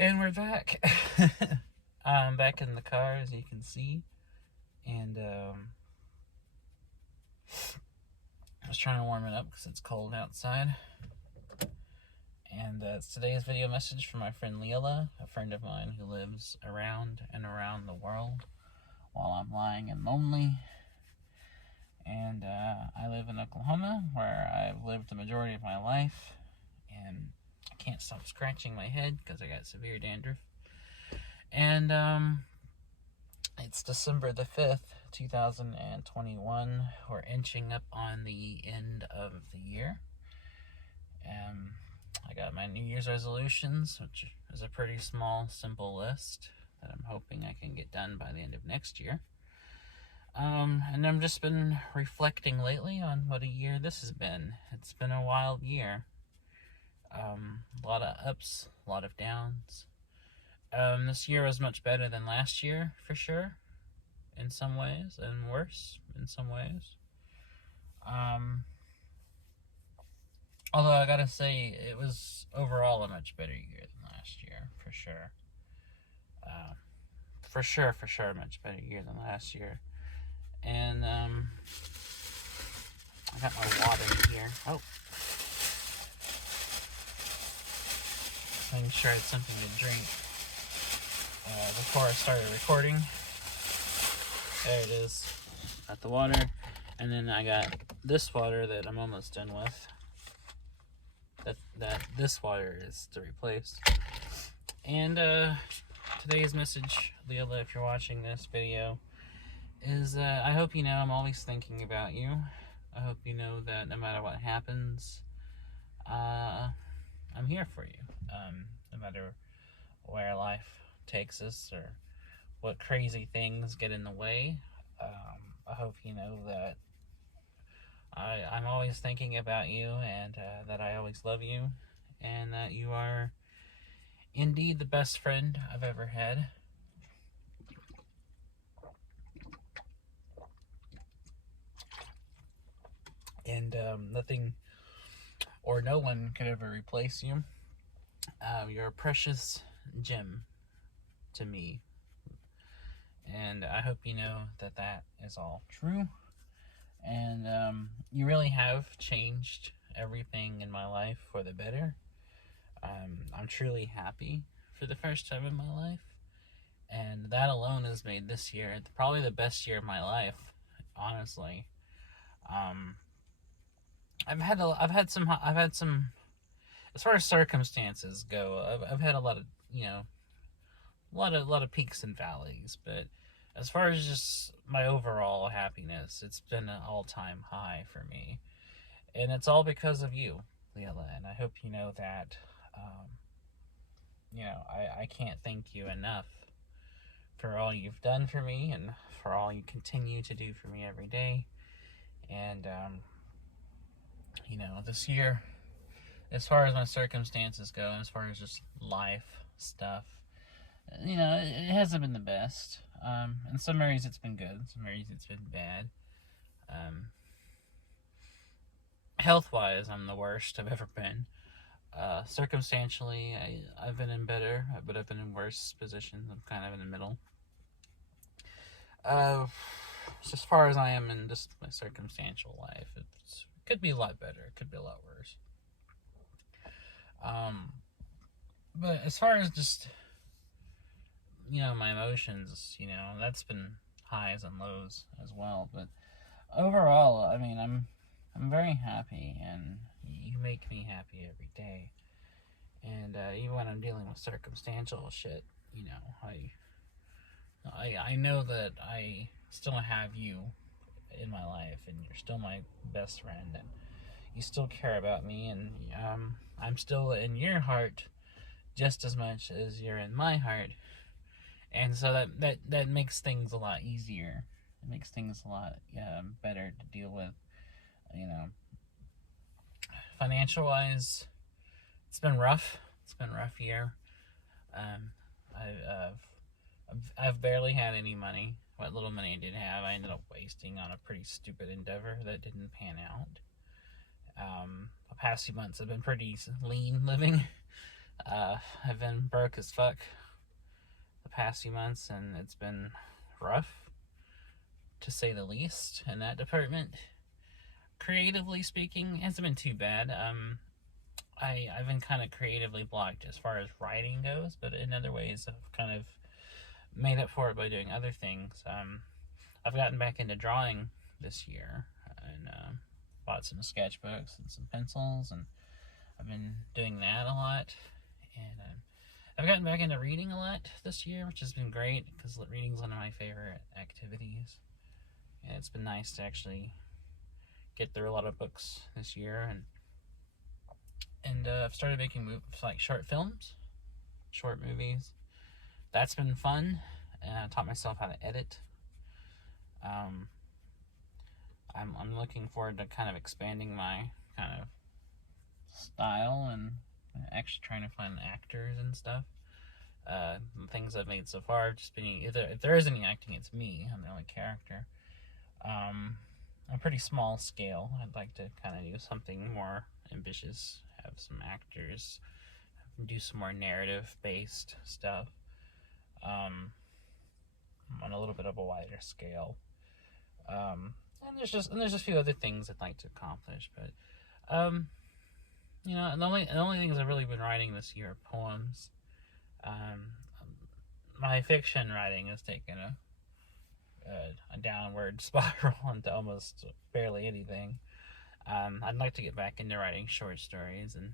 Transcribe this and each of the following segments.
And we're back. I'm back in the car, as you can see. And I was trying to warm it up because it's cold outside. And it's today's video message from my friend Lilla, a friend of mine who lives around and around the world while I'm lying and lonely. And I live in Oklahoma, where I've lived the majority of my life. And I can't stop scratching my head because I got severe dandruff. And it's December the 5th, 2021. We're inching up on the end of the year. I got my New Year's resolutions, which is a pretty small, simple list that I'm hoping I can get done by the end of next year. And I've just been reflecting lately on what a year this has been. It's been a wild year. A lot of ups, a lot of downs. This year was much better than last year, for sure, in some ways, and worse in some ways. Although I gotta say, it was overall a much better year than last year, for sure. For sure, much better year than last year. And I got my water here. Oh, making sure I had something to drink before I started recording. There it is. Got the water, and then I got this water that I'm almost done with. That this water is to replace. And today's message, Lilla, if you're watching this video, is I hope you know I'm always thinking about you. I hope you know that no matter what happens, I'm here for you. No matter where life takes us or what crazy things get in the way, I hope you know that I'm always thinking about you, and that I always love you, and that you are indeed the best friend I've ever had. And nothing or no one could ever replace you. You're a precious gem to me. And I hope you know that that is all true. And you really have changed everything in my life for the better. I'm truly happy for the first time in my life. And that alone has made this year probably the best year of my life, honestly. I've had some, as far as circumstances go, I've had a lot of, a lot of peaks and valleys, but as far as just my overall happiness, it's been an all-time high for me. And it's all because of you, Lilla, and I hope you know that. I can't thank you enough for all you've done for me and for all you continue to do for me every day. And, this year, as far as my circumstances go, and as far as just life stuff, it hasn't been the best. In some areas it's been good, in some areas it's been bad. Health-wise, I'm the worst I've ever been. Circumstantially, I've been in better, but I've been in worse positions. I'm kind of in the middle. As far as I am in just my circumstantial life, it could be a lot better. It could be a lot worse. But as far as just, my emotions, that's been highs and lows as well. But overall, I mean, I'm very happy, and you make me happy every day. And even when I'm dealing with circumstantial shit, I know that I still have you in my life, and you're still my best friend, and you still care about me, and I'm still in your heart just as much as you're in my heart. And so that makes things a lot easier. It makes things a lot better to deal with. Financial wise, it's been rough. It's been a rough year. I've barely had any money. What little money I did have, I ended up wasting on a pretty stupid endeavor that didn't pan out. The past few months have been pretty lean living. I've been broke as fuck the past few months, and it's been rough, to say the least, in that department. Creatively speaking, it hasn't been too bad. I've been kind of creatively blocked as far as writing goes, but in other ways, I've kind of made up for it by doing other things. I've gotten back into drawing this year, and bought some sketchbooks and some pencils, and I've been doing that a lot. And I've gotten back into reading a lot this year, which has been great because reading is one of my favorite activities. And it's been nice to actually get through a lot of books this year, and I've started making like short films, short movies. That's been fun, and I taught myself how to edit. I'm looking forward to kind of expanding my kind of style and actually trying to find actors and stuff. The things I've made so far, just being either if there is any acting, it's me. I'm the only character. A pretty small scale. I'd like to kind of do something more ambitious. Have some actors, do some more narrative-based stuff. On a little bit of a wider scale. And there's a few other things I'd like to accomplish, but the only things I've really been writing this year are poems. My fiction writing has taken a downward spiral into almost barely anything. I'd like to get back into writing short stories, and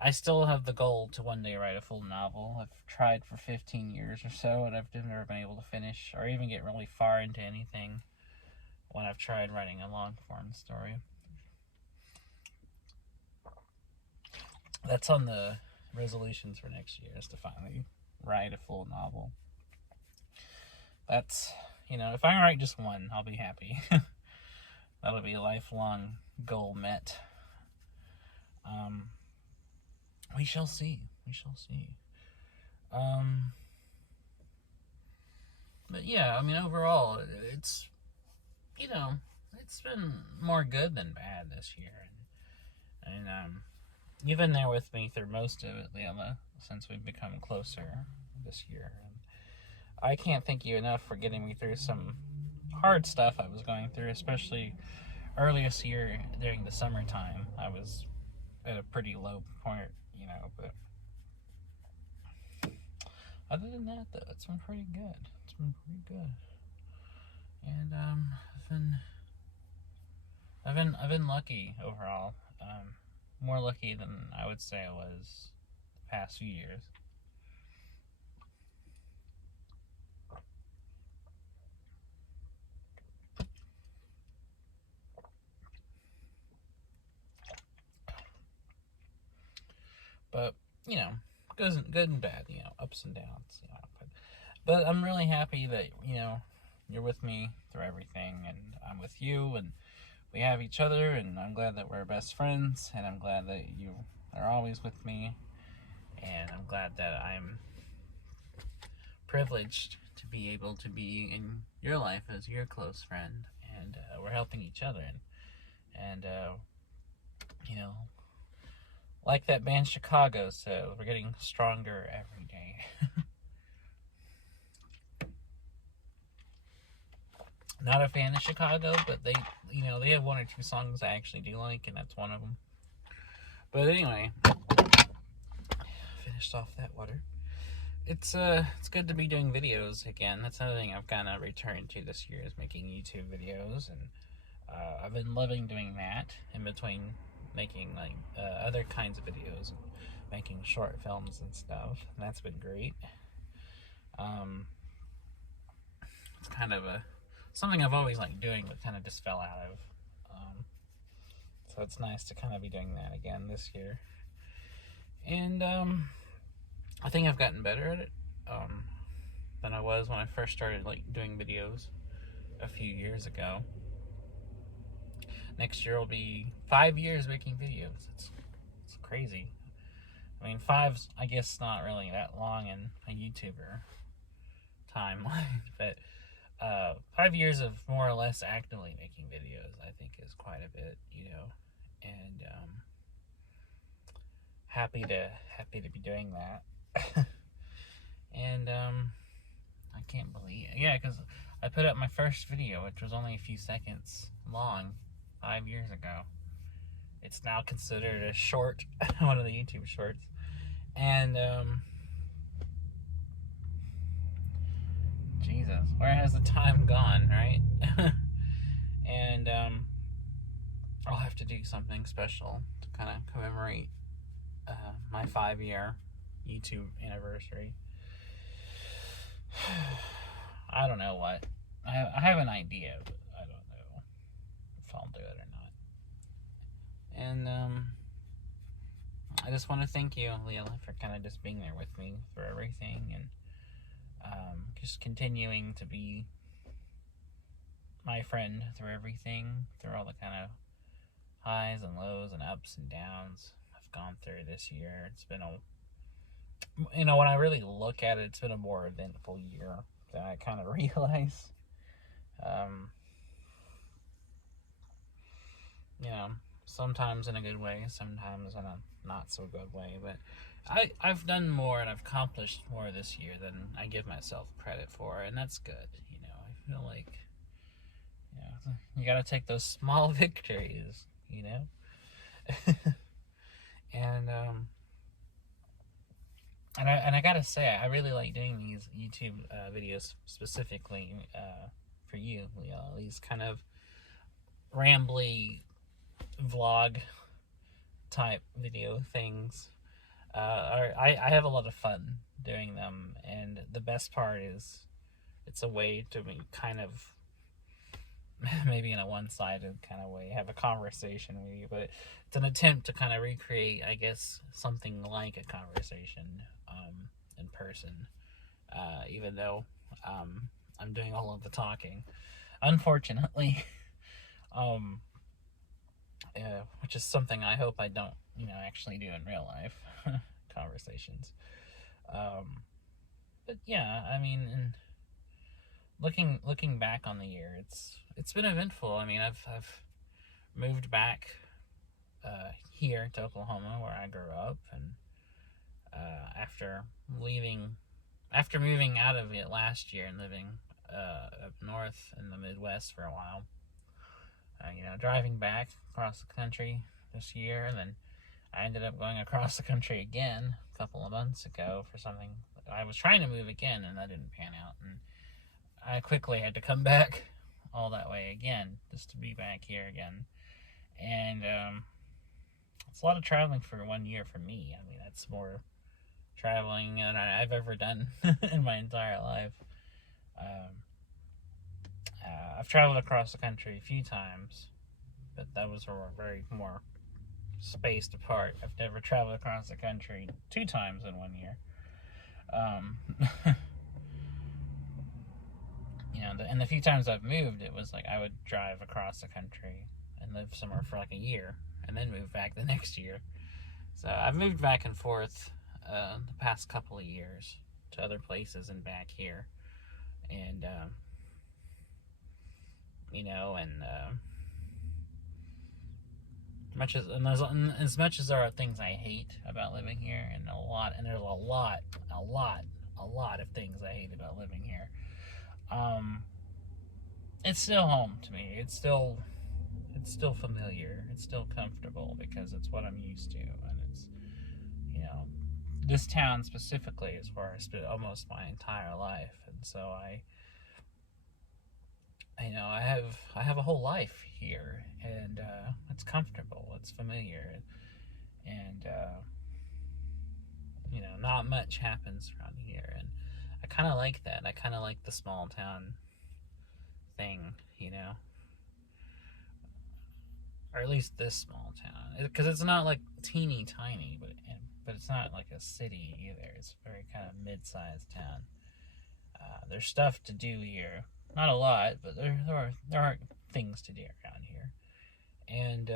I still have the goal to one day write a full novel. I've tried for 15 years or so, and I've never been able to finish or even get really far into anything when I've tried writing a long-form story. That's on the resolutions for next year, is to finally write a full novel. That's, if I can write just one, I'll be happy. That'll be a lifelong goal met. We shall see. But yeah, overall, it's been more good than bad this year, and you've been there with me through most of it, Lilla, since we've become closer this year. And I can't thank you enough for getting me through some hard stuff I was going through, especially earlier this year during the summertime. I was at a pretty low point, but other than that, though, it's been pretty good. And I've been lucky overall. More lucky than I would say I was the past few years. But good and bad, ups and downs, But I'm really happy that you're with me through everything, and I'm with you, and we have each other, and I'm glad that we're best friends, and I'm glad that you are always with me, and I'm glad that I'm privileged to be able to be in your life as your close friend, and we're helping each other, and like that band Chicago said, we're getting stronger every day. Not a fan of Chicago, but they have one or two songs I actually do like, and that's one of them. But anyway, finished off that water. It's good to be doing videos again. That's another thing I've kind of returned to this year, is making YouTube videos, and I've been loving doing that in between making like other kinds of videos, and making short films and stuff, and that's been great. It's kind of something I've always liked doing, but kind of just fell out of. So it's nice to kind of be doing that again this year. And I think I've gotten better at it than I was when I first started doing videos a few years ago. Next year will be 5 years making videos. It's crazy. 5's, I guess, not really that long in a YouTuber timeline, but 5 years of more or less actively making videos, I think, is quite a bit, and happy to be doing that. And I can't believe it. Yeah, because I put up my first video, which was only a few seconds long 5 years ago. It's now considered a short, one of the YouTube shorts. And Jesus, where has the time gone, right? And I'll have to do something special to kind of commemorate my 5-year YouTube anniversary. I don't know what. I have an idea, but I don't know if I'll do it or not. And I just want to thank you, Lilla, for kind of just being there with me for everything, and just continuing to be my friend through everything, through all the kind of highs and lows and ups and downs I've gone through this year. It's been when I really look at it, it's been a more eventful year than I kind of realize. Sometimes in a good way, sometimes in a not so good way, but I've done more and I've accomplished more this year than I give myself credit for, and that's good. I feel like you gotta take those small victories, and I gotta say, I really like doing these YouTube videos specifically for you, Lilla. These kind of rambly vlog type video things. I have a lot of fun doing them, and the best part is it's a way to kind of, maybe in a one-sided kind of way, have a conversation with you, but it's an attempt to kind of recreate, I guess, something like a conversation in person, even though I'm doing all of the talking, unfortunately. Which is something I hope I don't, actually do in real life conversations. But yeah, I mean, looking back on the year, it's been eventful. I mean, I've moved back here to Oklahoma, where I grew up, and after moving out of it last year and living up north in the Midwest for a while, driving back across the country this year, and then I ended up going across the country again a couple of months ago for something. I was trying to move again, and that didn't pan out, and I quickly had to come back all that way again just to be back here again. And it's a lot of traveling for 1 year for me. I mean, that's more traveling than I've ever done in my entire life. I've traveled across the country a few times, but that was very more spaced apart. I've never traveled across the country 2 times in 1 year. And the few times I've moved, it was like I would drive across the country and live somewhere for like a year, and then move back the next year. So I've moved back and forth the past couple of years to other places and back here, and as much as there are things I hate about living here, and there's a lot of things I hate about living here, it's still home to me. It's still familiar. It's still comfortable because it's what I'm used to, and it's this town specifically is where I spent almost my entire life, and so I have a whole life here, and it's comfortable, it's familiar, and not much happens around here, and I kind of like that. I kind of like the small town thing, or at least this small town, because it's not like teeny tiny, but it's not like a city either. It's a very kind of mid-sized town. There's stuff to do here. Not a lot, but there are things to do around here, and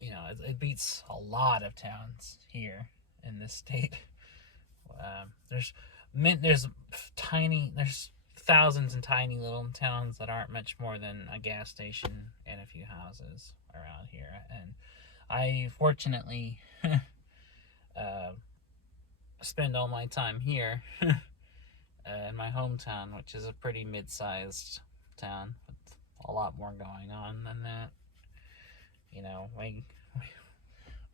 it beats a lot of towns here in this state. There's thousands and tiny little towns that aren't much more than a gas station and a few houses around here, and I fortunately uh, spend all my time here in my hometown, which is a pretty mid-sized town with a lot more going on than that. You know, we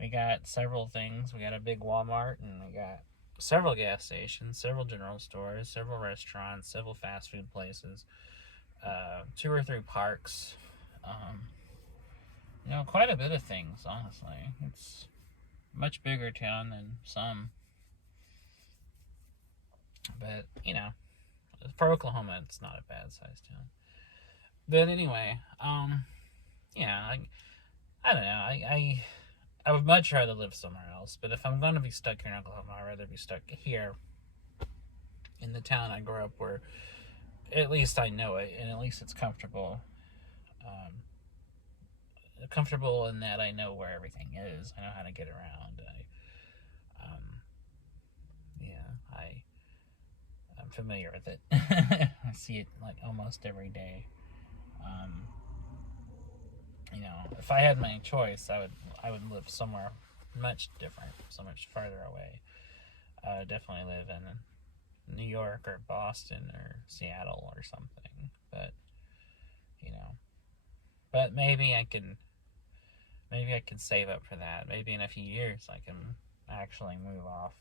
got several things. We got a big Walmart, and we got several gas stations, several general stores, several restaurants, several fast food places, 2 or 3 parks. Um, quite a bit of things, honestly. It's a much bigger town than some. But, for Oklahoma, it's not a bad sized town. But anyway, yeah, I don't know. I would much rather live somewhere else. But if I'm going to be stuck here in Oklahoma, I'd rather be stuck here in the town I grew up, where at least I know it, and at least it's comfortable. Um, Comfortable in that I know where everything is. I know how to get around. Yeah, I'm familiar with it. I see it like almost every day. Um, if I had my choice, I would live somewhere much different, so much farther away. Definitely live in New York or Boston or Seattle or something. You know, but maybe I can save up for that. Maybe in a few years I can actually move off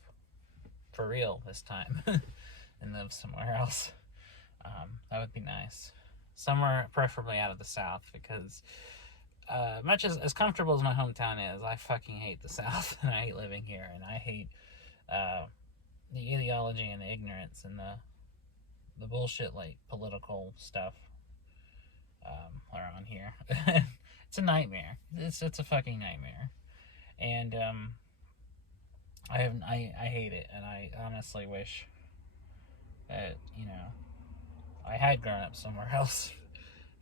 for real this time and live somewhere else. That would be nice. Somewhere preferably out of the South, because much as comfortable as my hometown is, I fucking hate the South, and I hate living here, and I hate uh, the ideology and the ignorance and the bullshit, like political stuff around here. It's a nightmare. It's a fucking nightmare, and I hate it, and I honestly wish that I had grown up somewhere else,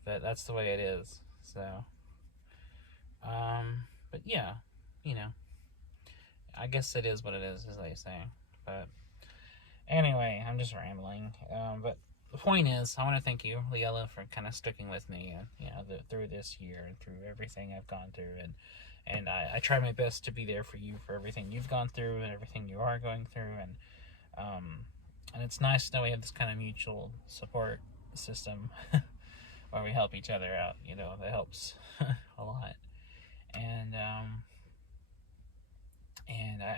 but that's the way it is. So, but yeah, you know, I guess it is what it is, as they say. But anyway, I'm just rambling. But the point is, I want to thank you, Lilla, for kind of sticking with me, through this year and through everything I've gone through, and I try my best to be there for you for everything you've gone through and everything you are going through, um, and it's nice to know we have this kind of mutual support system where we help each other out. That helps a lot, and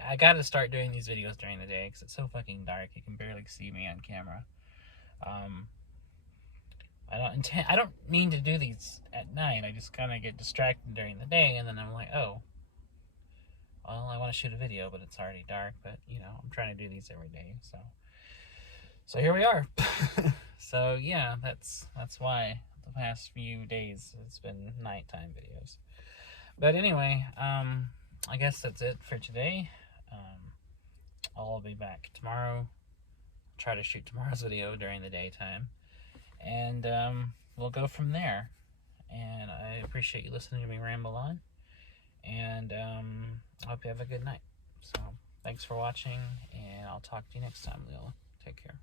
I got to start doing these videos during the day because it's so fucking dark. You can barely see me on camera. Um, I don't mean to do these at night. I just kind of get distracted during the day, and then I'm like, oh, well, I want to shoot a video, but it's already dark. But I'm trying to do these every day, so here we are. So yeah, that's why the past few days it's been nighttime videos. But anyway, I guess that's it for today. I'll be back tomorrow. Try to shoot tomorrow's video during the daytime, and we'll go from there. And I appreciate you listening to me ramble on, and I hope you have a good night. So thanks for watching, and I'll talk to you next time, Lila. Take care.